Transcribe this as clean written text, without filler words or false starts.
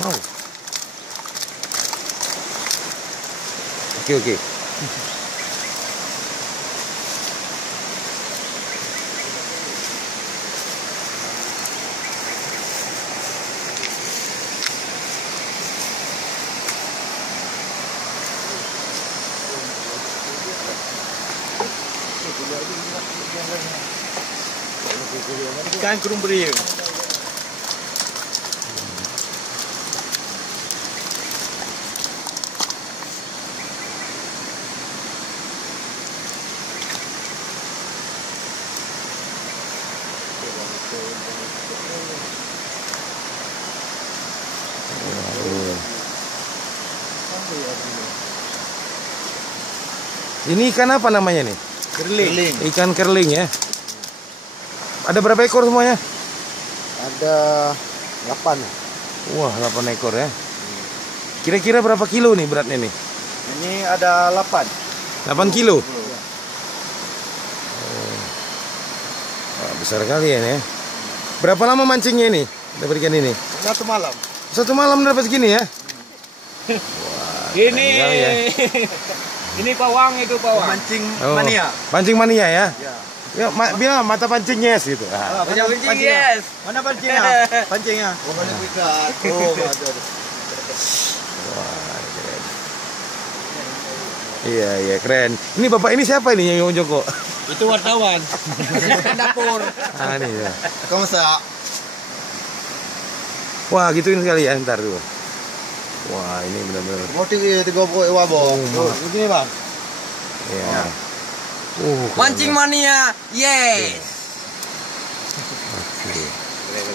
Wow. Oke. Ikan kurung beri. Ini ikan apa namanya nih? Kerling. Ikan kerling ya. Ada berapa ekor semuanya? Ada 8. Wah, 8 ekor ya. Kira-kira berapa kilo nih beratnya nih? Ini ada 8. 8 kilo? Wah, besar kali ya. Berapa lama mancingnya ini? Dapat ikan ini? 1 malam. 1 malam dapat segini ya? Ini ya. ini pawang, itu pawang. Mancing Oh, mania. Pancing mania ya? Ya. Ya, bilang mata pancing yes gitu. Pancing yes. Mana pancingnya? Pancingnya. Oh, banyak ikan. Oh, ada. Wah, keren. Iya, keren. Ini bapak ini siapa ini yang Joko? Itu wartawan. Dapur. Ah, ini ya. Kamu sa. Wah, gituin sekali ya, ntar dulu. Wah, ini benar-benar. Mau 3 wabong. Begini, Bang. Iya. Mancing mania, yes.